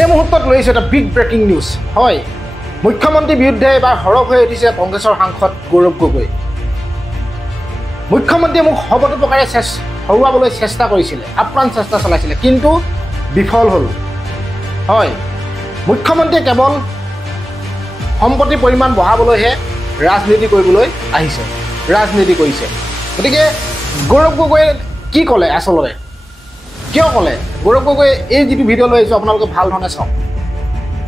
এই মুহূৰ্তত লৈছে এটা বিগ ব্ৰেকিং নিউজ হয় মুখ্যমন্ত্ৰীৰ বিৰুদ্ধে এবাৰ হৰক হৈ উঠিছে কংগ্ৰেছৰ সাংসদ গৌৰৱ গগৈ মুখ্যমন্ত্ৰীয়ে মোক সবতো প্ৰকাৰে হৰুৱাবলৈ চেষ্টা কৰিছিলে আপ্ৰাণ চেষ্টা চলাইছিলে কিন্তু বিফল হ'ল হয় মুখ্যমন্ত্ৰীয়ে কেৱল সম্পত্তিৰ পৰিমাণ বঢ়াবলৈহে ৰাজনীতি কৰিবলৈ আহিছে ৰাজনীতি কৰিছে গতিকে গৌৰৱ গগৈয়ে কি ক'লে আচলতে কিয় ক'লে গৌৰৱ গগৈ এই যিটো ভিডিঅ' লৈ আহিছোঁ আপোনালোকে ভাল ধৰণে চাওক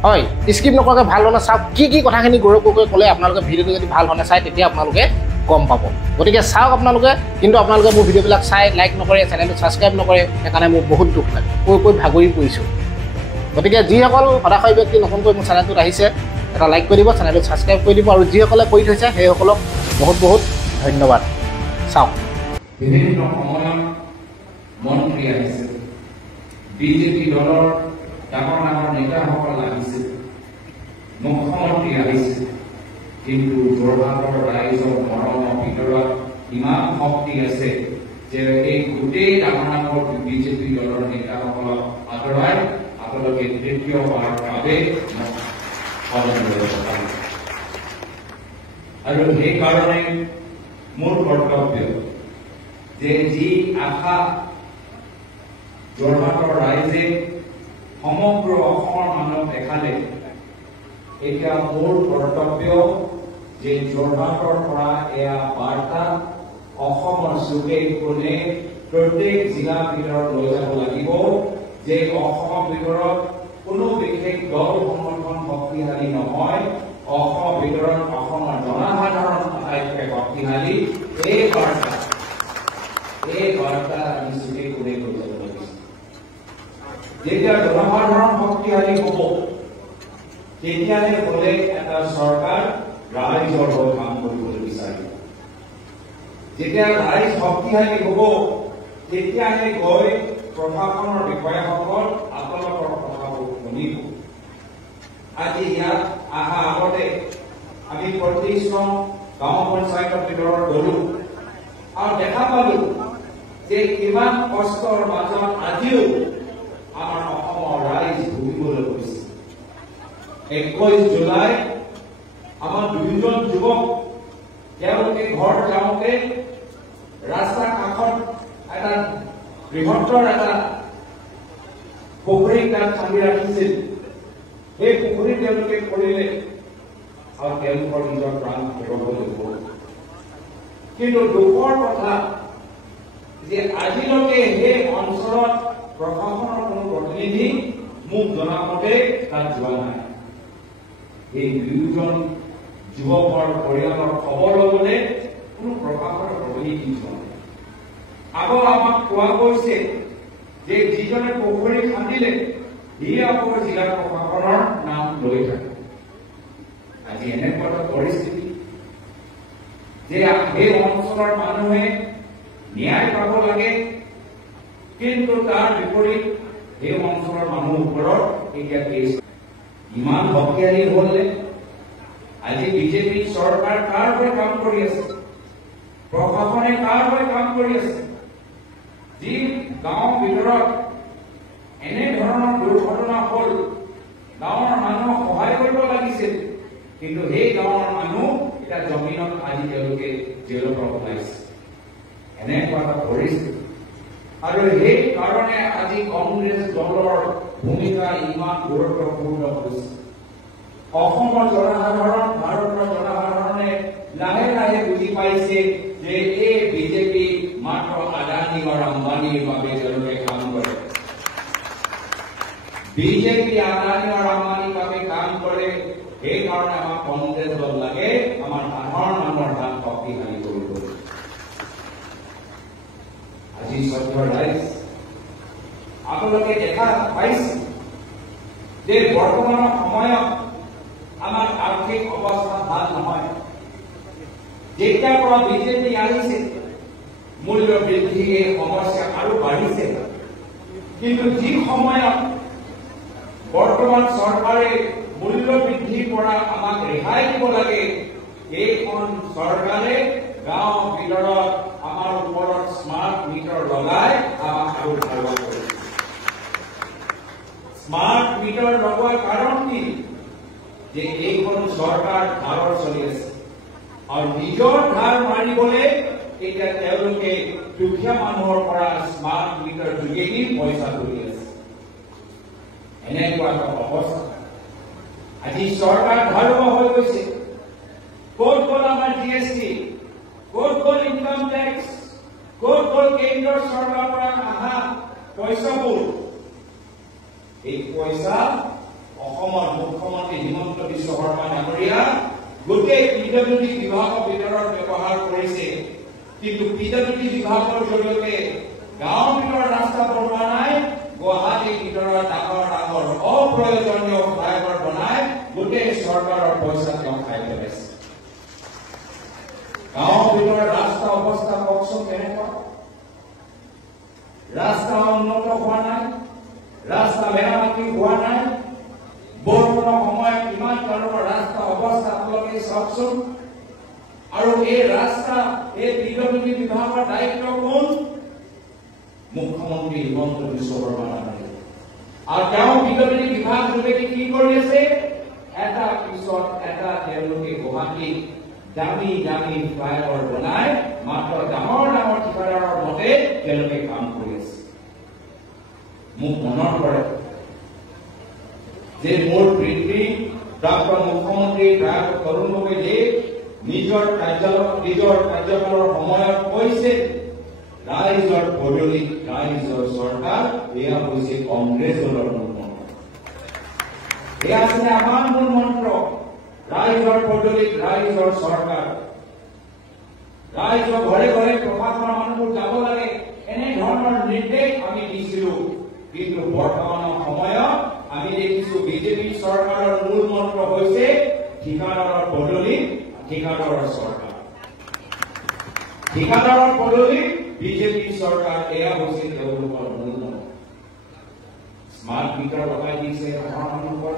হয় স্কিপ নকৰাকৈ ভাল ধৰণে চাওক কি কথাখিনি গৌৰৱ গগৈ ক'লে আপোনালোকে ভিডিঅ'টো যদি ভাল ধৰণে চায় তেতিয়া আপোনালোকে গম পাব গতিকে চাওক আপোনালোকে কিন্তু আপোনালোকে মোৰ ভিডিঅ'বিলাক চাই লাইক নকৰে চেনেলটো ছাবস্ক্ৰাইব নকৰে সেইকাৰণে মোৰ বহুত দুখ লাগে কৈ ভাগৰি পৰিছোঁ গতিকে যিসকল সদাশয় ব্যক্তি নতুনকৈ মোৰ চেনেলটোত আহিছে এটা লাইক কৰি দিব চেনেলটো ছাবস্ক্ৰাইব কৰি দিব আৰু যিসকলে কৰি থৈছে সেইসকলক বহুত বহুত ধন্যবাদ চাওক বিভিন্ন সময়ত মন্ত্ৰী আহিছে বিজেপি দলৰ ডাঙৰ ডাঙৰ নেতাসকল আহিছে মুখ্যমন্ত্ৰী আহিছে কিন্তু যোৰহাটৰ ৰাইজৰ মৰণৰ ভিতৰত ইমান শক্তি আছে যে এই গোটেই ডাঙৰ ডাঙৰ বিজেপি দলৰ নেতাসকলক আঁতৰাই আপোনালোকে তৃতীয়বাৰ বাবে আৰু সেইকাৰণে মোৰ কৰ্তব্য যে যি আশা যোৰহাটৰ ৰাইজে সমগ্ৰ অসমৰ মানুহক দেখালে এতিয়া মোৰ কৰ্তব্য যে যোৰহাটৰ পৰা এয়া বাৰ্তা অসমৰ চুকে কোণে প্ৰত্যেক জিলাৰ ভিতৰত লৈ যাব লাগিব যে অসমৰ ভিতৰত কোনো বিশেষ দল সংগঠন শক্তিশালী নহয় অসমৰ ভিতৰত অসমৰ জনসাধাৰণ আটাইতকৈ শক্তিশালী এই বাৰ্তা আমি চুকে কোণে লৈ যাব লাগিব যেতিয়া জনসাধাৰণ শক্তিশালী হ'ব তেতিয়াহে হ'লে এটা চৰকাৰ ৰাইজৰ হৈ কাম কৰিবলৈ বিচাৰিব যেতিয়া ৰাইজ শক্তিশালী হ'ব তেতিয়াহে গৈ প্ৰশাসনৰ বিষয়াসকল আপোনালোকৰ কথাবোৰ শুনিব আজি ইয়াত অহা আগতে আমি ৩৫খন গাঁও পঞ্চায়তৰ ভিতৰত গলো আৰু দেখা পালো যে কিমান কষ্টৰ মাজত আজিও আমাৰ অসমৰ ৰাইজ ভুগিবলৈ গৈছে 21 জুলাই আমাৰ দুজন যুৱক তেওঁলোকে ঘৰ যাওঁতে ৰাস্তাৰ কাষত এটা বৃহত্তৰ এটা পুখুৰী তাত খান্দি ৰাখিছিল সেই পুখুৰী তেওঁলোকে কৰিলে আৰু তেওঁলোকৰ নিজৰ প্ৰাণ হেৰুৱাবলৈ গ'ল কিন্তু দুখৰ কথা যে আজিলৈকে সেই অঞ্চলত প্ৰশাসনৰ কোনো প্ৰতিনিধি মোক জনামতে তাত যোৱা নাই এই দুজন যুৱকৰ পৰিয়ালৰ খবৰ ল'বলৈ কোনো প্ৰশাসনৰ প্ৰতিনিধি যোৱা নাই আগৰ আমাক কোৱা গৈছে যে যিজনে পুখুৰী খান্দিলে সি আকৌ জিলা প্ৰশাসনৰ নাম লৈ থাকে আজি এনেকুৱা এটা পৰিস্থিতি যে সেই অঞ্চলৰ মানুহে ন্যায় পাব লাগে কিন্তু তাৰ বিপৰীত সেই অঞ্চলৰ মানুহৰ ওপৰত এতিয়া কেছ ইমান শক্তিশালী হ'লে আজি বিজেপি চৰকাৰ কাৰ হৈ কাম কৰি আছে প্ৰশাসনে কাৰ হৈ কাম কৰি আছে যি গাঁৱৰ ভিতৰত এনে ধৰণৰ দুৰ্ঘটনা হ'ল গাঁৱৰ মানুহক সহায় কৰিব লাগিছিল কিন্তু সেই গাঁৱৰ মানুহ এতিয়া জমিনত আজি তেওঁলোকে জেলৰ পৰা ওলাইছে এনেকুৱা এটা পৰিস্থিতি আৰু সেই কাৰণে আজি কংগ্ৰেছ দলৰ ভূমিকা ইমান গুৰুত্বপূৰ্ণ হৈছে অসমৰ জনসাধাৰণ ভাৰতৰ জনসাধাৰণে লাহে লাহে বুজি পাইছে যে এই বিজেপি মাত্ৰ আদানী আৰু আম্বানীৰ বাবে তেওঁলোকে কাম কৰে বিজেপি আদানী আৰু আম্বানীৰ বাবে কাম কৰে সেইকাৰণে আমাক কংগ্ৰেছ দল লাগে আমাৰ সাধাৰণ মানুহৰ হাত শক্তিশালী কৰিবলৈ আজি সত্য ৰাইজ আপোনালোকে দেখা পাইছে যে বৰ্তমানৰ সময়ত আমাৰ আৰ্থিক অৱস্থা ভাল নহয় যেতিয়াৰ পৰা বিজেপি আহিছে মূল্য বৃদ্ধিৰ এই সমস্যা আৰু বাঢ়িছে কিন্তু যি সময়ত বৰ্তমান চৰকাৰে মূল্য বৃদ্ধিৰ পৰা আমাক ৰেহাই দিব লাগে এইখন চৰকাৰে গাঁৱৰ ভিতৰত আমাৰ ওপৰত স্মাৰ্ট মিটাৰ লগাই আমাক আৰু ভাল কৰিছে স্মাৰ্ট মিটাৰ লগোৱাৰ কাৰণ কি যে এইখন চৰকাৰ ধাৰৰ চলি আছে আৰু নিজৰ ধাৰ মাৰিবলৈ এতিয়া তেওঁলোকে দুখীয়া মানুহৰ পৰা স্মাৰ্ট মিটাৰ যোগেদি পইচা তুলি আছে এনেকুৱা এটা অৱস্থা আজি চৰকাৰ ধাৰুৱা হৈ গৈছে ক'ত গ'ল আমাৰ জিএসটি ক'ত গ'ল ইনকাম টেক্স ক'ত গ'ল কেন্দ্ৰৰ চৰকাৰৰ পৰা অহা পইচাবোৰ এই পইচা অসমৰ মুখ্যমন্ত্ৰী হিমন্ত বিশ্ব শৰ্মা ডাঙৰীয়া গোটেই পিডব্লিউডি বিভাগৰ ভিতৰত ব্যৱহাৰ কৰিছে কিন্তু পিডব্লিউডি বিভাগৰ জৰিয়তে গাঁৱৰ ভিতৰত ৰাস্তা বনোৱা নাই গুৱাহাটীৰ ভিতৰত ডাঙৰ ডাঙৰ অপ্ৰয়োজনীয় ফ্লাইঅভাৰ বনাই গোটেই চৰকাৰৰ পইচা তেওঁ খাই পেলাইছে গাঁৱৰ ভিতৰত ৰাস্তা অৱস্থা কওকচোন কেনেকুৱা ৰাস্তা উন্নত হোৱা নাই ৰাস্তা মেৰামতি হোৱা নাই বৰ্তমান সময়ত কিমান ধৰণৰ ৰাস্তা অৱস্থা আপোনালোকে চাওকচোন আৰু এই ৰাস্তা এই পিডব্লিউডি বিভাগৰ দায়িত্ব কোন মুখ্যমন্ত্ৰী হিমন্ত বিশ্ব শৰ্মা ডাঙৰীয়া আৰু তেওঁ পিডব্লিউডি বিভাগ যোগেদি কি কৰি আছে এটা পিছত এটা তেওঁলোকে গুৱাহাটীত দামী দামী ফ্লাইঅভাৰ বনাই মাত্ৰ ডাঙৰ ডাঙৰ ঠিকাদাৰৰ মতে তেওঁলোকে কাম কৰি আছে মোক মনত পৰে যে মোৰ পিতৃ প্ৰাক্তন মুখ্যমন্ত্ৰী তৰুণ গগৈয়ে নিজৰ কাৰ্যকালৰ সময়ত কৈছে ৰাইজৰ পদূলি ৰাইজৰ চৰকাৰ এয়া হৈছে কংগ্ৰেছ দলৰ মূল মন্ত্ৰ এয়া আছিলে আমাৰ মূল মন্ত্ৰ ৰাইজৰ পদূলিত ৰাইজৰ চৰকাৰ ৰাইজৰ ঘৰে ঘৰে প্ৰশাসনৰ মানুহবোৰ যাব লাগে এনে ধৰণৰ নিৰ্দেশ আমি দিছিলো কিন্তু বৰ্তমানৰ সময়ত আমি দেখিছো বিজেপি চৰকাৰৰ মূল মন্ত্ৰ হৈছে ঠিকাদাৰৰ পদূলি ঠিকাদাৰৰ চৰকাৰ ঠিকাদাৰৰ পদূলি বিজেপি চৰকাৰ এয়া হৈছে তেওঁলোকৰ মূল মন্ত্ৰ স্মাৰ্ট মিটাৰ লগাই দিছে মানুহৰ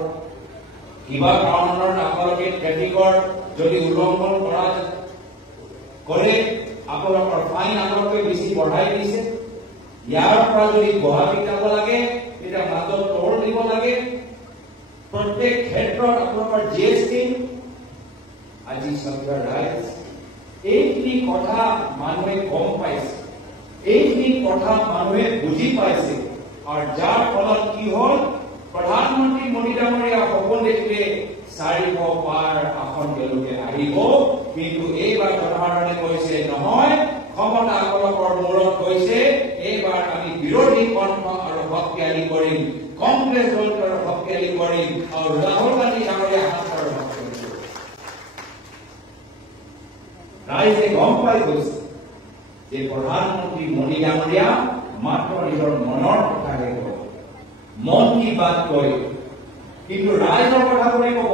কিবা কাৰণত আপোনালোকে ট্ৰেফিকৰ যদি উল্লংঘন কৰে আপোনালোকৰ ফাইন আগতকৈ বেছি বঢ়াই দিছে ইয়াৰ পৰা যদি গুৱাহাটী যাব লাগে তেতিয়া মাজত টোল দিব লাগে প্ৰত্যেক ক্ষেত্ৰত আপোনালোকৰ জিএসটি আজি চৰকাৰ ৰাইজ এইখিনি কথা মানুহে গম পাইছে এইখিনি কথা মানুহে বুজি পাইছে আৰু যাৰ ফলত কি হ'ল প্ৰধানমন্ত্ৰী মোদী ডাঙৰীয়া সপোন দেখিলে 400 পাৰ আসন তেওঁলোকে আহিব কিন্তু এইবাৰ সাধাৰণে কৈছে নহয় ক্ষমতা আপোনালোকৰ মূৰত কৈছে এইবাৰ আমি বিৰোধী কণ্ঠ আৰু শক্তিশালী কৰিম কংগ্ৰেছ দলটোৰ শক্তিশালী কৰিম আৰু ৰাহুল গান্ধী ডাঙৰীয়া হাতৰ ৰাইজে গম পাই গৈছে যে প্ৰধানমন্ত্ৰী মোদী ডাঙৰীয়া মাত্ৰ নিজৰ মনৰ কথাহে কয় মন কি বাত কয় কিন্তু ৰাইজৰ কথাবোৰে ক'ব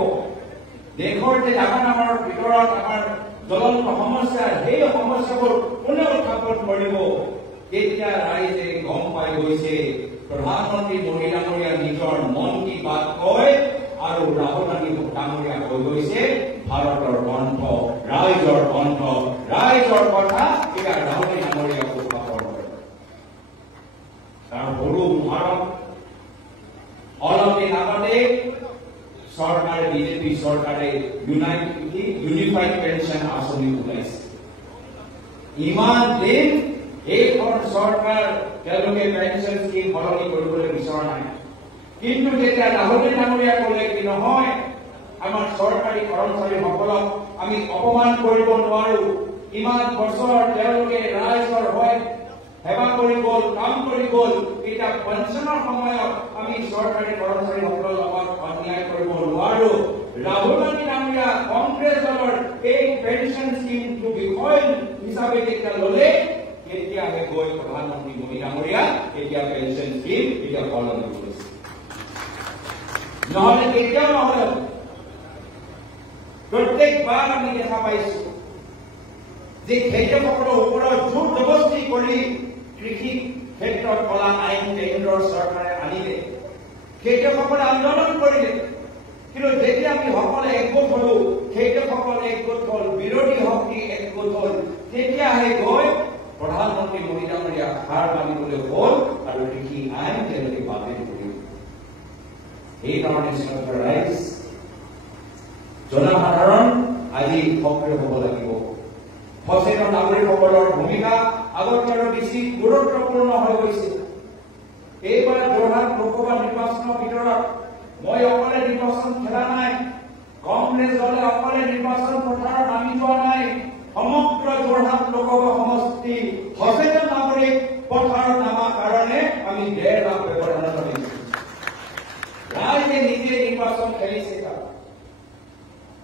দেশৰ যে ডাঙৰ ডাঙৰ ভিতৰত আমাৰ জ্বলন্ত সমস্যা সেই সমস্যাবোৰ কোনে উত্থাপন কৰিব তেতিয়া ৰাইজে গম পাই গৈছে প্ৰধানমন্ত্ৰী মোদী ডাঙৰীয়া নিজৰ মন কি বাত কয় আৰু ৰাহুল গান্ধী ডাঙৰীয়া হৈ গৈছে ভাৰতৰ কণ্ঠ ৰাইজৰ কথা এতিয়া ৰাহুল গান্ধী ডাঙৰীয়া উত্থাপন কৰে তাৰ সৰু উদাহৰণ অলপ দিন আগতে চৰকাৰ বিজেপি চৰকাৰে ইউনিফাইড পেঞ্চন আঁচনি ওলাইছে ইমান দিন এইখন চৰকাৰ তেওঁলোকে পেঞ্চন স্কিম সলনি কৰিবলৈ বিচৰা নাই কিন্তু যেতিয়া ৰাহুল গান্ধী ডাঙৰীয়া ক'লে কি নহয় আমাৰ চৰকাৰী কৰ্মচাৰীসকলক আমি অপমান কৰিব নোৱাৰো ইমান বছৰ তেওঁলোকে ৰাইজৰ হৈ সেৱা কৰি গ'ল কাম কৰি গ'ল এতিয়া পেঞ্চনৰ সময়ত আমি চৰকাৰী কৰ্মচাৰীসকলৰ লগত অন্যায় কৰিব নোৱাৰো ৰাহুল গান্ধী ডাঙৰীয়া কংগ্ৰেছ দলৰ এই পেঞ্চন স্কিমটো বিষয় হিচাপে যেতিয়া ল'লে তেতিয়াহে গৈ প্ৰধানমন্ত্ৰী মোদী ডাঙৰীয়া এতিয়া পেঞ্চন স্কিম এতিয়া সলনি কৰিছে নহ'লে কেতিয়াও নহ'লে প্ৰত্যেকবাৰ আমি দেখা পাইছো যে খেতিয়কসকলৰ ওপৰত জোৰ জবস্তি কৰি কৃষি ক্ষেত্ৰত কলা আইন কেন্দ্ৰৰ চৰকাৰে আনিলে খেতিয়কসকলে আন্দোলন কৰিলে কিন্তু যেতিয়া আমি সকলে একগোট হলো খেতিয়কসকল একগোট হল বিৰোধী শক্তি একগোট হল তেতিয়াহে গৈ প্ৰধানমন্ত্ৰী মোদী ডাঙৰীয়া হাৰ মানিবলৈ হ'ল আৰু কৃষি আইন তেওঁলোকে বাতিল কৰিলে এই কাৰণে ৰাইজ জনসাধাৰণ আজি সক্ৰিয় হ'ব লাগিব। সচেতন নাগৰিকসকলৰ ভূমিকা আগতকৈ আৰু বেছি গুৰুত্বপূৰ্ণ হৈ গৈছে। এইবাৰ যোৰহাট লোকসভা নিৰ্বাচনৰ ভিতৰত মই অকলে নিৰ্বাচন খেলা নাই, কংগ্ৰেছ দলে অকলে নিৰ্বাচন পথাৰত নামি যোৱা নাই। সমগ্ৰ যোৰহাট লোকসভা সমষ্টি সচেতন নাগৰিক পথাৰত নামাৰ কাৰণে আমি 1.5 লাখ ব্যৱধান কৰিছো। ৰাইজে নিজে নিৰ্বাচন খেলিছে।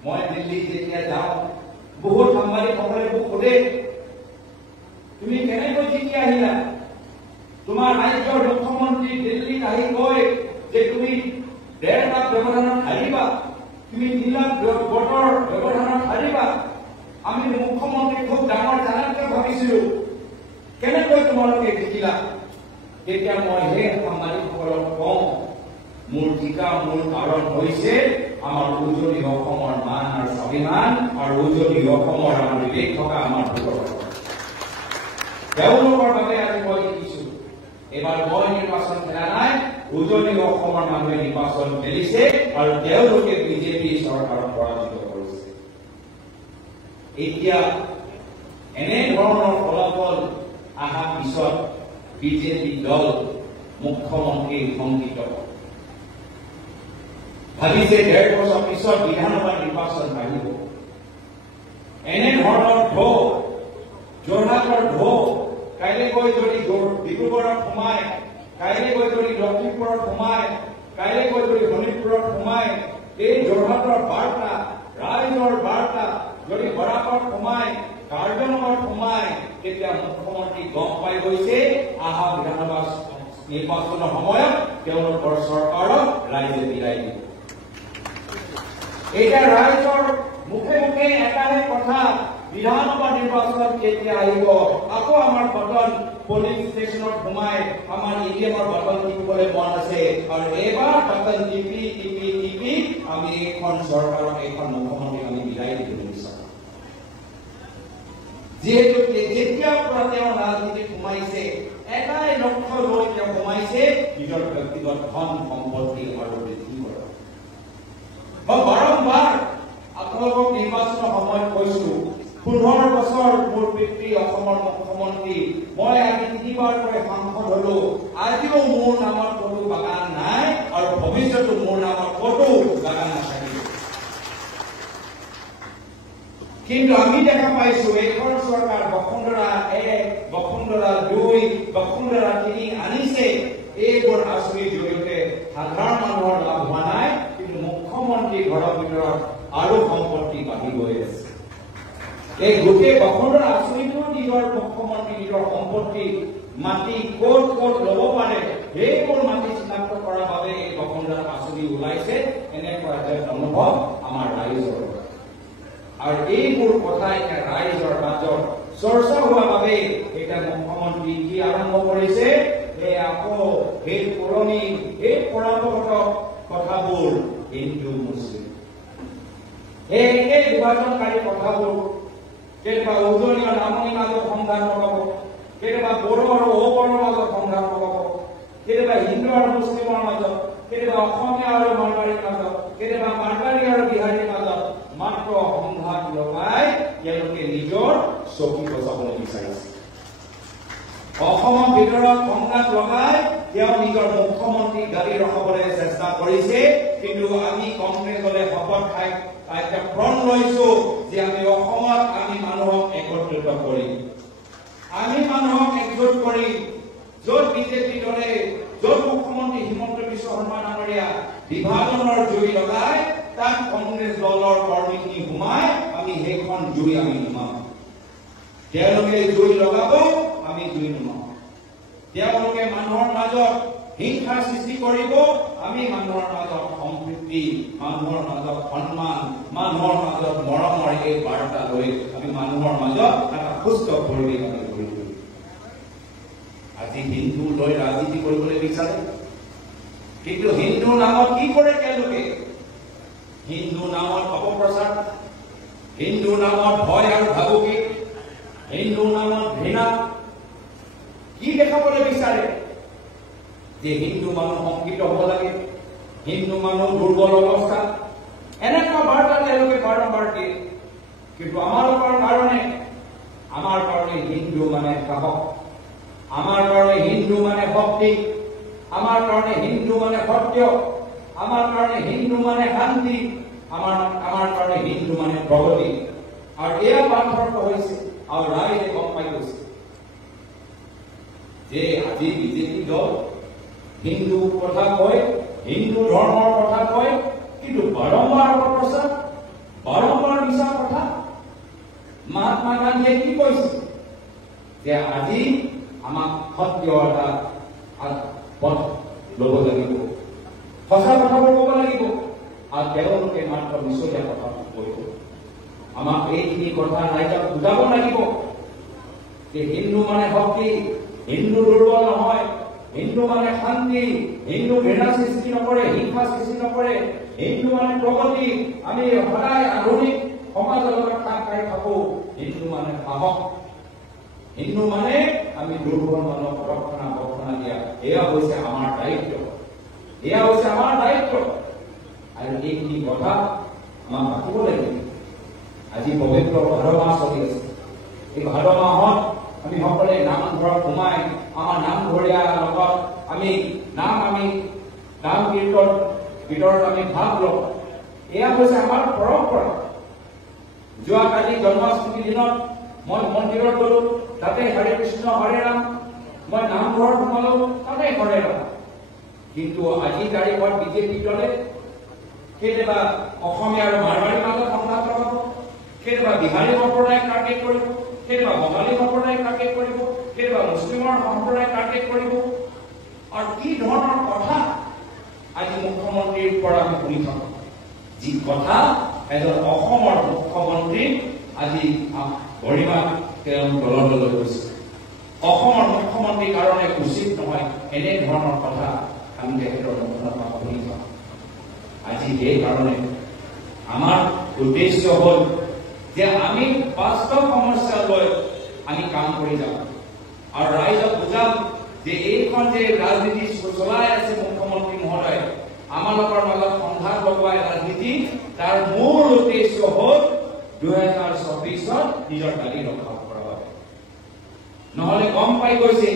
মই দিল্লীত যেতিয়া যাওঁ বহুত সাংবাদিকসকলে মোক সোধে, তুমি কেনেকৈ জিকি আহিলা? তোমাৰ ৰাজ্যৰ মুখ্যমন্ত্ৰী দিল্লীত আহি কয় যে তুমি 1.5 লাখ ব্যৱধানত হাৰিবা, তুমি 3 লাখ ভোটৰ ব্যৱধানত হাৰিবা। আমি মুখ্যমন্ত্ৰী খুব ডাঙৰ জানাতকৈ ভাবিছিলো, কেনেকৈ তোমালোকে জিকিলা? তেতিয়া মই সেই সাংবাদিকসকলক কওঁ, মোৰ জিকা মূল কাৰণ হৈছে আমাৰ উজনি অসমৰ মান আৰু স্বাভিমান আৰু উজনি অসমৰ আমাৰ বিবেক থকা আমাৰ ভোটৰ। তেওঁলোকৰ বাবে আজি মই দেখিছো এবাৰ মই নিৰ্বাচন খেলা নাই, উজনি অসমৰ মানুহে নিৰ্বাচন খেলিছে আৰু তেওঁলোকে বিজেপি চৰকাৰক পৰাজিত কৰিছে। এতিয়া এনে ধৰণৰ ফলাফল অহাৰ পিছত বিজেপি দল মুখ্যমন্ত্ৰী শংকিত ভাবিছে 1.5 বছৰ পিছত বিধানসভা নিৰ্বাচন আহিব। এনে ধৰণৰ ঢৌ যোৰহাটৰ ঢৌ কাইলৈ গৈ যদি ডিব্ৰুগড়ত সোমায়, কাইলৈ গৈ যদি লখিমপুৰত সোমায়, কাইলৈ গৈ যদি শোণিতপুৰত সোমায়, এই যোৰহাটৰ বাৰ্তা ৰাইজৰ বাৰ্তা যদি বৰাকত সোমায়, কাৰ্যনগৰত সোমায়, তেতিয়া মুখ্যমন্ত্ৰী গম পাই গৈছে অহা বিধানসভা নিৰ্বাচনৰ সময়ত তেওঁলোকৰ চৰকাৰক ৰাইজে বিলাই দিব। এতিয়া ৰাইজৰ মুখে মুখে এটাহে কথা, বিধানসভা নিৰ্বাচনত কেতিয়া আহিব? আকৌ আমাৰ বটন পুলিং ষ্টেচনত সোমাই আমাৰ ইভিএমৰ বটন টিপিবলৈ মন আছে আৰু এইবাৰ বটন টিপি টিপি টিপি আমি এইখন চৰকাৰক এইখন মুখ্যমন্ত্ৰীক আমি বিলাই দিব বিচাৰো। যিহেতু যেতিয়াৰ পৰা তেওঁ ৰাজনীতিত সোমাইছে এটাই লক্ষ্য লৈ তেওঁ সোমাইছে নিজৰ ব্যক্তিগত ধন সম্পত্তি আৰু বৃদ্ধি কৰা। মই বাৰম্বাৰ আপোনালোকক নিৰ্বাচনৰ সময়ত কৈছো, 15 বছৰ মোৰ পিতৃ অসমৰ মুখ্যমন্ত্ৰী, মই আজি 3বাৰ কৰি সাংসদ হলো, আজিও মোৰ নামত কোনো বাগান নাই আৰু ভৱিষ্যতো মোৰ নামত ক'তো বাগান নাথাকিব। কিন্তু আমি দেখা পাইছো এইখন চৰকাৰ বসুন্ধৰা 1, বসুন্ধৰা 2, বসুন্ধৰা 3 আনিছে। এইবোৰ আঁচনিৰ জৰিয়তে সাধাৰণ মানুহৰ লাভ হোৱা নাই, কিন্তু মুখ্যমন্ত্ৰী ঘৰৰ ভিতৰত আৰু সম্পত্তি বাঢ়ি গৈ আছে। এই গোটেই বসুন্ধৰা আঁচনিটো নিজৰ মুখ্যমন্ত্ৰী নিজৰ সম্পত্তি মাটি ক'ত ক'ত ল'ব পাৰে সেইবোৰ মাটি চিনাক্ত কৰাৰ বাবে এই বসুন্ধৰা আঁচনি ওলাইছে, এনেকুৱা এটা অনুভৱ আমাৰ ৰাইজৰ। আৰু এইবোৰ কথা এতিয়া ৰাইজৰ মাজত চৰ্চা হোৱাৰ বাবে এতিয়া মুখ্যমন্ত্ৰী কি আৰম্ভ কৰিছে, আকৌ সেই পুৰণি এই পৰম্পৰাগত কথাবোৰ হিন্দু মুছলিম এই বিভাজনকাৰী কথাবোৰ কেতিয়াবা উজনি আৰু নামনিৰ মাজত সংঘাত লগাব, কেতিয়াবা বড়ো আৰু অবড়োৰ মাজত সংঘাত লগাব, কেতিয়াবা হিন্দু আৰু মুছলিমৰ মাজত, কেতিয়াবা অসমীয়া আৰু মাৰৱাৰীৰ মাজত, কেতিয়াবা মাৰৱাৰী আৰু বিহাৰীৰ মাজত মাত্ৰ সংঘাত লগাই তেওঁলোকে নিজৰ চকী বচাবলৈ বিচাৰিছে। অসমৰ ভিতৰত সংঘাত লগাই তেওঁ নিজৰ মুখ্যমন্ত্ৰী গাড়ী ৰখাবলৈ চেষ্টা কৰিছে। কিন্তু আমি কংগ্ৰেছ দলে শপত খাই প্ৰণ লৈছো যে আমি অসমত আমি মানুহক একত্ৰিত কৰিম, আমি মানুহক একজোট কৰিম। য'ত বিজেপি দলে য'ত মুখ্যমন্ত্ৰী হিমন্ত বিশ্ব শৰ্মা ডাঙৰীয়া বিভাজনৰ জুই লগাই তাত কংগ্ৰেছ দলৰ কৰ্মীখিনি সোমাই আমি সেইখন জুই আমি নুমাম। তেওঁলোকে জুই লগাব, আমি জুই নুমাম। তেওঁলোকে মানুহৰ মাজত হিংসা সৃষ্টি কৰিব, আমি মানুহৰ মাজত সম্প্ৰীতি, মানুহৰ মাজত সন্মান, মানুহৰ মাজত মৰমৰ এই বাৰ্তা লৈ আমি মানুহৰ মাজত এটা সুস্থ পৰিৱেশ আমি গঢ়ি তুলিম। আজি হিন্দু লৈ ৰাজনীতি কৰিবলৈ বিচাৰে, কিন্তু হিন্দুৰ নামত কি কৰে তেওঁলোকে? হিন্দু নামত অপপ্ৰচাৰ, হিন্দু নামত ভয় আৰু ভাবুকি, হিন্দু নামত ঘৃণা। কি দেখাবলৈ বিচাৰে? যে হিন্দু মানুহ শংকিত হ'ব লাগে, হিন্দু মানুহ দুৰ্বল অৱস্থা এনেকুৱা বাৰ্তা তেওঁলোকে বাৰম্বাৰ দিয়ে কিন্তু আমাৰ কাৰণে হিন্দু মানে সাহস আমাৰ কাৰণে হিন্দু মানে শক্তি আমাৰ কাৰণে হিন্দু মানে সত্য আমাৰ কাৰণে হিন্দু মানে শান্তি আমাৰ কাৰণে হিন্দু মানে প্ৰগতি আৰু এয়া পাৰ্থক্য হৈছে আৰু ৰাইজে গম পাই গৈছে যে আজি বিজেপি দল হিন্দু কথা কয় হিন্দু ধৰ্মৰ কথা কয় কিন্তু বাৰম্বাৰ অপপ্ৰচাৰ বাৰম্বাৰ মিছা কথা মহাত্মা গান্ধীয়ে কি কৈছে যে আজি আমাক সত্য এটা পথ ল'ব লাগিব সঁচা কথাবোৰ ক'ব লাগিব আৰু তেওঁলোকে মাত্ৰ মিছলীয়া কথা কৈব আমাক এইখিনি কথা ৰাইজক বুজাব লাগিব যে হিন্দু মানে শক্তি হিন্দু দুৰ্বল নহয় হিন্দু মানে শান্তি হিন্দু ঘৃণা সৃষ্টি নকৰে হিংসা সৃষ্টি নকৰে হিন্দু মানে প্ৰগতি আমি সদায় আধুনিক সমাজৰ লগত কাম কৰি থাকো হিন্দু মানে সাহস হিন্দু মানে আমি দুৰ্বল মানুহক ৰক্ষণা দিয়া এয়া হৈছে আমাৰ দায়িত্ব আৰু এইখিনি কথা আমাক পাতিব লাগিব আজি পবিত্ৰ ভাদ মাহ চলি আছে এই ভাদ মাহত আমি সকলোৱে নামঘৰত সোমাই আমাৰ নামঘৰীয়া লগত আমি নাম কীৰ্তনত আমি ভাগ লওঁ এয়া হৈছে আমাৰ পৰম্পৰা যোৱাকালি জন্মাষ্টমী দিনত মই মন্দিৰত গলো তাতে হৰে কৃষ্ণ হৰে ৰাম মই নামঘৰত সোমালো তাতে হৰে ৰাম কিন্তু আজি তাৰিখত বিজেপি দলে কেতিয়াবা অসমীয়া আৰু মাৰৱাৰী মাজত সংঘাত লগাব কেতিয়াবা বিহাৰী সম্প্ৰদায়ক টাৰ্গেট কৰিব কেতিয়াবা বঙালী সম্প্ৰদায়ক টাৰ্গেট কৰিব কেতিয়াবা মুছলিমৰ সম্প্ৰদায়ক টাৰ্গেট কৰিব আৰু কি ধৰণৰ কথা আজি মুখ্যমন্ত্ৰীৰ পৰা আমি শুনি থাকো যি কথা এজন অসমৰ মুখ্যমন্ত্ৰী আজি গৰিমা তেওঁ দললৈ গৈছে অসমৰ মুখ্যমন্ত্ৰীৰ কাৰণে উচিত নহয় এনে ধৰণৰ কথা আমি তেখেতৰ মুখৰ পৰা শুনি থাকো আজি সেইকাৰণে আমাৰ উদ্দেশ্য হ'ল যে আমি বাস্তৱ সমস্যা লৈ আমি কাম কৰি যাম আৰু ৰাইজক বুজাম যে এইখন যে ৰাজনীতি চলাই আছে মুখ্যমন্ত্ৰী মহোদয় আমালোকৰ মাজত সংঘাত লগোৱাই ৰাজনীতি তাৰ মূল উদ্দেশ্য হ'ল 2024 নিজৰ দাবী ৰক্ষা কৰা বাবে নহলে গম পাই গৈছে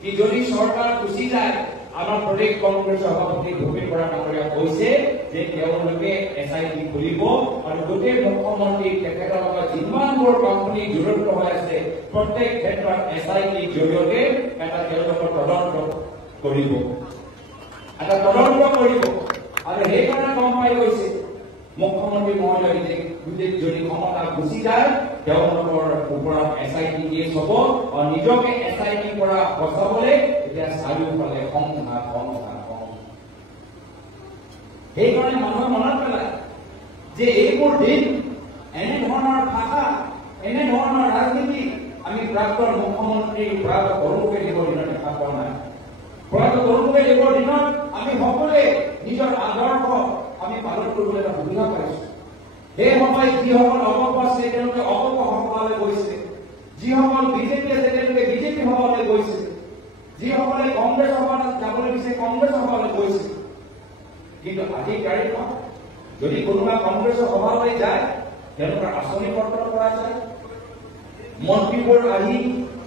কি যদি চৰকাৰ গুচি যায় আমাৰ প্ৰদেশ কংগ্ৰেছ সভাপতি ভূপেন বৰা ডাঙৰীয়া কৈছে যে তেওঁলোকে এছআইটি খুলিব আৰু গোটেই মুখ্যমন্ত্ৰী তেখেতৰ লগত যিমানবোৰ কোম্পানী জড়িত হৈ আছে প্ৰত্যেক ক্ষেত্ৰত এছআইটিৰ জৰিয়তে এটা তেওঁলোকৰ তদন্ত কৰিব আৰু সেইকাৰণে গম পাই গৈছে মুখ্যমন্ত্ৰী মহোদয় যদি ক্ষমতা গুচি যায় তেওঁলোকৰ ওপৰত এছআইটি কেছ হ'ব আৰু নিজকে এছআইটিৰ পৰা বচাবলৈ এতিয়া চাৰিওফালে সংঘাত সেইকাৰণে মানুহে মনত পেলায় যে এইবোৰ দিন এনে ধৰণৰ ভাষা এনে ধৰণৰ ৰাজনীতি আমি প্ৰাক্তন মুখ্যমন্ত্ৰী প্ৰয়াত তৰুণমুখে দেৱৰ দিনত দেখা পোৱা নাই প্ৰয়াত তৰুণমুখে দেৱৰ দিনত আমি সকলোৱে নিজৰ আদৰ্শ আমি পালন কৰিবলৈ এটা সুবিধা পাইছো সেই সময়ত যিসকল অপক্ষ আছে তেওঁলোকে অপক্ষ সভালৈ গৈছে যিসকল বিজেপি আছে তেওঁলোকে বিজেপি সভালৈ গৈছে যিসকলে কংগ্ৰেছ সভালৈ যাবলৈ দিছে কংগ্ৰেছ সভালৈ গৈছে কিন্তু আজিৰ তাৰিখত যদি কোনোবা কংগ্ৰেছৰ সভালৈ যায় তেওঁলোকৰ আঁচনি পত্ৰ কৰা যায় মন্ত্ৰীবোৰ আহি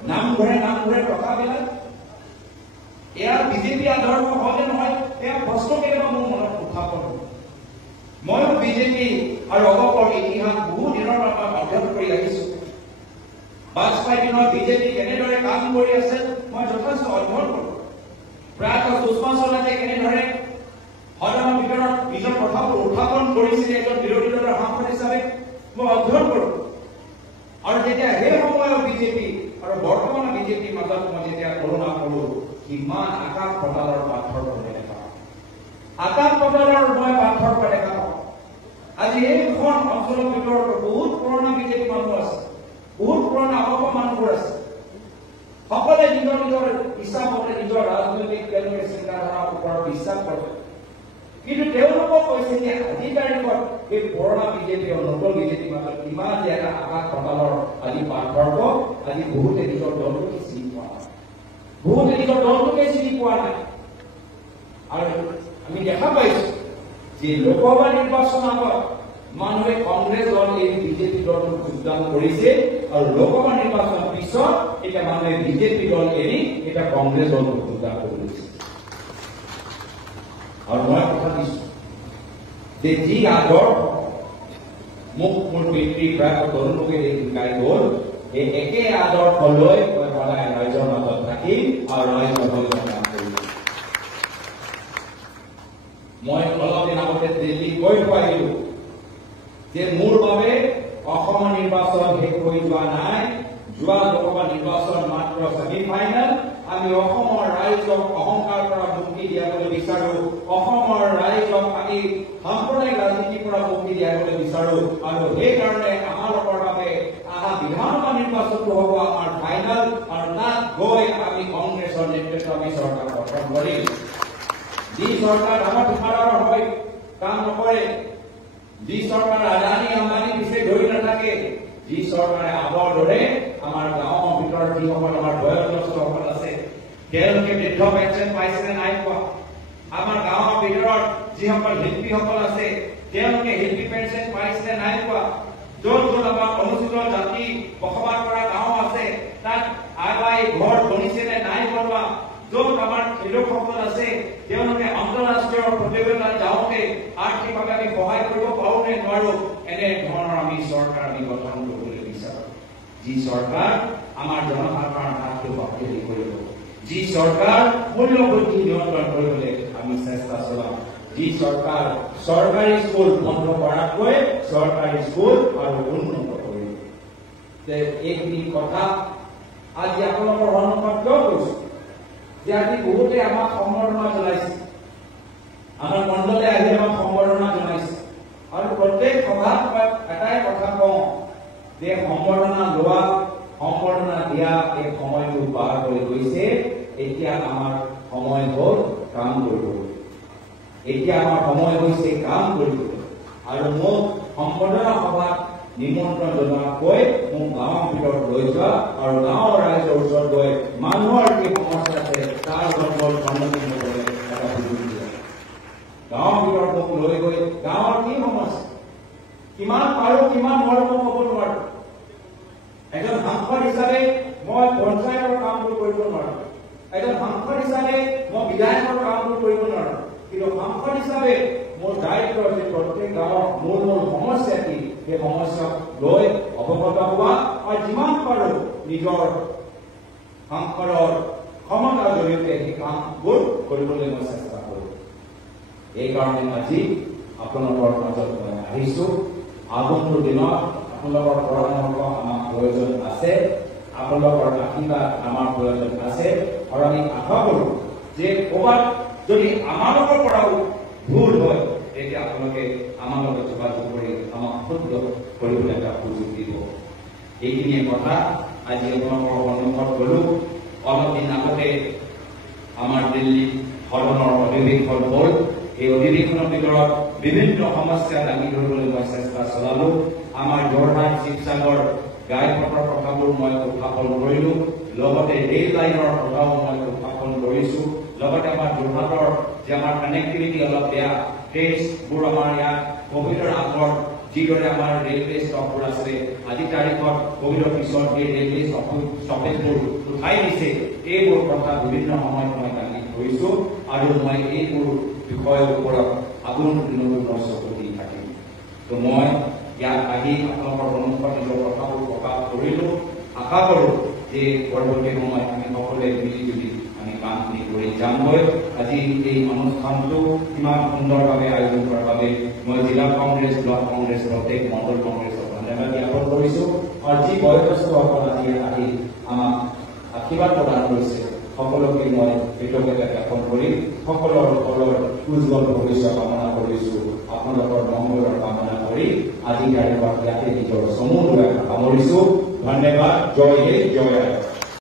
নামঘৰে টকা পেলায় এয়া বিজেপি আদৰ্শ হলে নহয় এয়া প্ৰশ্ন কেতিয়াবা মোৰ মনত উত্থাপন হয় ময়ো বিজেপি আৰু অৱকৰ ইতিহাস বহু দিনৰ পৰা অধ্যয়ন কৰি আহিছো বাজপেয়ী দিনত বিজেপি কেনেদৰে কাম কৰি আছে মই যথেষ্ট অধ্যয়ন কৰো প্ৰায়ত সুষমা স্বৰাজে কেনেদৰে সদনৰ ভিতৰত নিজৰ কথাবোৰ উত্থাপন কৰিছিলে এজন বিৰোধী দলৰ সাংসদ হিচাপে মই অধ্যয়ন কৰো আৰু যেতিয়া সেই সময়ৰ বিজেপি আৰু বৰ্তমানৰ বিজেপিৰ মাজত মই যেতিয়া তুলনা কৰো কিমান আকাশ পাতালৰ পাৰ্থক্য দেখা পাওঁ আজি এইখন অঞ্চলৰ ভিতৰত বহুত পুৰণা বিজেপি মানুহ আছে বহুত পুৰণা অপক্ষ মানুহবোৰ আছে সকলোৱে নিজৰ ইচ্ছামতে নিজৰ ৰাজনৈতিক তেওঁলোকে চিন্তাধাৰাৰ ওপৰত বিশ্বাস কৰে কিন্তু তেওঁলোকক কৈছে যে আজিৰ তাৰিখত এই পুৰণা বিজেপি আৰু নতুন বিজেপিৰ মাজত কিমান যে এটা আকাশ পাতালৰ আজি পাৰ্থক্য আজি বহুতে নিজৰ দলটোকে চিনি পোৱা নাই আৰু আমি দেখা পাইছো যে লোকসভা নিৰ্বাচন আগত মানুহে কংগ্ৰেছ দল এই বিজেপি দলটোক যোগদান কৰিছে আৰু লোকসভা নিৰ্বাচনৰ পিছত এতিয়া মানুহে বিজেপি দল এৰি এতিয়া কংগ্ৰেছ দলটোক যোগদান কৰিছে আৰু মই কথা দিছো যে যি আদৰ্শ মোক মোৰ পিতৃ প্ৰায় তৰুণলোকে শিকাই গ'ল এই একে আদৰ্শ লৈ মই সদায় ৰাইজৰ মাজত থাকিম আৰু ৰাইজৰ মাজত কাম কৰিম মই অলপ দিন আগতে দিল্লী গৈ পাইছিলো যে মোৰ বাবে অসম নিৰ্বাচন শেষ হৈ যোৱা নাই যোৱা লোকসভা নিৰ্বাচন মাত্ৰ ছেমি ফাইনেল আমি অসমৰ ৰাইজক অহংকাৰ পৰা মুক্তি দিয়াবলৈ বিচাৰো অসমৰ ৰাইজক আমি সাম্প্ৰদায়িক ৰাজনীতিৰ পৰা মুক্তি দিয়াবলৈ বিচাৰো আৰু সেইকাৰণে আমালোকৰ বাবে অহা বিধানসভা নিৰ্বাচনটো হ'ব আমাৰ ফাইনেল আৰু তাত গৈ আমি কংগ্ৰেছৰ নেতৃত্বত আমি চৰকাৰ গঠন কৰিম যি চৰকাৰ আমাৰ ঠিকাদাৰ হৈ কাম নকৰে যি চৰকাৰ আদানী আম্বানী পিছে ধৰি নাথাকে যি চৰকাৰে আগৰ দৰে আমাৰ গাঁৱৰ ভিতৰত যিসকল আমাৰ বয়োজ্যেষ্ঠসকল আছে তেওঁলোকে বৃদ্ধ পেঞ্চন পাইছে নাই পোৱা আমাৰ গাঁৱৰ ভিতৰত যিসকল শিল্পীসকল আছে তেওঁলোকে শিল্পী পেঞ্চন পাইছে নাই পোৱা য'ত য'ত আমাৰ অনুসূচিত জাতি বসবাস কৰা গাঁও আছে তাত আই ঘৰ বনিছে নে নাই বনোৱা য'ত আমাৰ খেলুৱৈসকল আছে তেওঁলোকে আন্তঃৰাষ্ট্ৰীয় প্ৰতিযোগিতাত যাওঁতে আৰ্থিকভাৱে আমি সহায় কৰিব পাৰো নে নোৱাৰো এনে ধৰণৰ আমি চৰকাৰ আমি গঠন কৰিবলৈ বিচাৰো যি চৰকাৰ আমাৰ জনসাধাৰণৰ হাতটো শক্তিশালী কৰিব যি চৰকাৰ মূল্যবৃদ্ধি নিয়ন্ত্ৰণ কৰিবলৈ আমি চেষ্টা চলাম যি চৰকাৰ চৰকাৰী স্কুল বন্ধ কৰাতকৈ চৰকাৰী স্কুল আৰু উন্নত কৰিব এইখিনি কথা আজি আপোনালোকৰ সন্মুখত কিয় কৈছো যে আজি বহুতে আমাক সম্বৰ্ধনা জনাইছে আমাৰ মণ্ডলে আহি আমাক সম্বৰ্ধনা জনাইছে আৰু প্ৰত্যেক সভাত মই এটাই কথা কওঁ যে সম্বৰ্ধনা লোৱা সম্বৰ্ধনা দিয়া এই সময়টো পাৰ হৈ গৈছে এতিয়া আমাৰ সময় হ'ল কাম কৰিবলৈ এতিয়া আমাৰ সময় হৈছে কাম কৰিবলৈ আৰু মোক সম্বৰ্ধনা সভাত নিমন্ত্ৰণ জনোৱাকৈ মোক গাঁৱৰ ভিতৰত লৈ যোৱা আৰু গাঁৱৰ ৰাইজৰ ওচৰত গৈ মানুহৰ কি সমস্যা আছে তাৰ ওপৰত সন্মুখীন হ'বলৈ এটা সুযোগ দিয়া গাঁৱৰ ভিতৰত মোক লৈ গৈ গাঁৱৰ কি সমস্যা কিমান পাৰো কিমান নোৱাৰো মই ক'ব নোৱাৰো এজন সাংসদ হিচাপে মই পঞ্চায়তৰ কামবোৰ কৰিব নোৱাৰো এজন সাংসদ হিচাপে মই বিধায়কৰ কামবোৰ কৰিব নোৱাৰো কিন্তু সাংসদ হিচাপে মোৰ দায়িত্ব যে প্ৰত্যেক গাঁৱৰ মূল সমস্যা কি সেই সমস্যাক লৈ অৱগত হোৱা আৰু যিমান পাৰো নিজৰ সাংসদৰ ক্ষমতাৰ জৰিয়তে সেই কামবোৰ কৰিবলৈ মই চেষ্টা কৰোঁ এইকাৰণে আজি আপোনালোকৰ মাজত মই আহিছো আগন্তুক দিনত আপোনালোকৰ পৰামৰ্শ আমাৰ প্ৰয়োজন আছে আপোনালোকৰ আশীৰ্বাদ আমাৰ প্ৰয়োজন আছে আৰু আমি আশা কৰোঁ যে ক'ৰবাত যদি আমালোকৰ পৰাও ভুল হয় তেতিয়া আপোনালোকে আমাৰ লগত যোগাযোগ কৰি আমাক শুদ্ধ কৰিবলৈ এটা সুযোগ দিব এইখিনিয়ে কথা আজি আপোনালোকৰ সন্মুখত গ'লো অলপ দিন আগতে আমাৰ দিল্লী সদনৰ অধিৱেশন হ'ল এই অধিৱেশনৰ ভিতৰত বিভিন্ন সমস্যা দাঙি ধৰিবলৈ মই চেষ্টা চলালো আমাৰ যোৰহাট শিৱসাগৰ ঘাইপথৰ কথাবোৰ মই উত্থাপন কৰিলো লগতে ৰেল লাইনৰ কথাও মই উত্থাপন কৰিছো লগতে আমাৰ যোৰহাটৰ যে আমাৰ কানেক্টিভিটি অলপ বেয়া ট্ৰেইনবোৰ আমাৰ ইয়াত কোভিডৰ আগত যিদৰে আমাৰ ৰেলৱে ষ্টপবোৰ আছে আজি তাৰিখত কোভিডৰ পিছত এই ৰেলৱে ষ্টপেজবোৰ উঠাই দিছে এইবোৰ কথা বিভিন্ন সময়ত মই দাঙি ধৰিছো আৰু মই এইবোৰ বিষয়ৰ ওপৰত আগন্তুক দিনতো মই চকু দি থাকিম তো মই ইয়াত আহি আপোনালোকৰ সন্মুখত নিজৰ কথাবোৰ প্ৰকাশ কৰিলো আশা কৰোঁ যে পৰৱৰ্তী সময়ত আমি সকলোৱে মিলিজুলি আমি কামখিনি কৰি যামগৈ আজি এই অনুষ্ঠানটো ইমান সুন্দৰভাৱে আয়োজন কৰাৰ বাবে মই জিলা কংগ্ৰেছ ব্লক কংগ্ৰেছ প্ৰত্যেক মণ্ডল কংগ্ৰেছক ধন্যবাদ জ্ঞাপন কৰিছো আৰু যি বয়োজ্যেষ্ঠসকল আজি আহি আমাক আশীৰ্বাদ প্ৰদান কৰিছে সকলোকে মই কৃতজ্ঞতা জ্ঞাপন কৰি সকলোৰ উজ্জ্বল ভৱিষ্যত কামনা কৰিছো আপোনালোকৰ মংগলৰ কামনা কৰি আজি তাৰিখত ইয়াতে নিজৰ সমূহ সামৰিছো ধন্যবাদ জয় হে জয়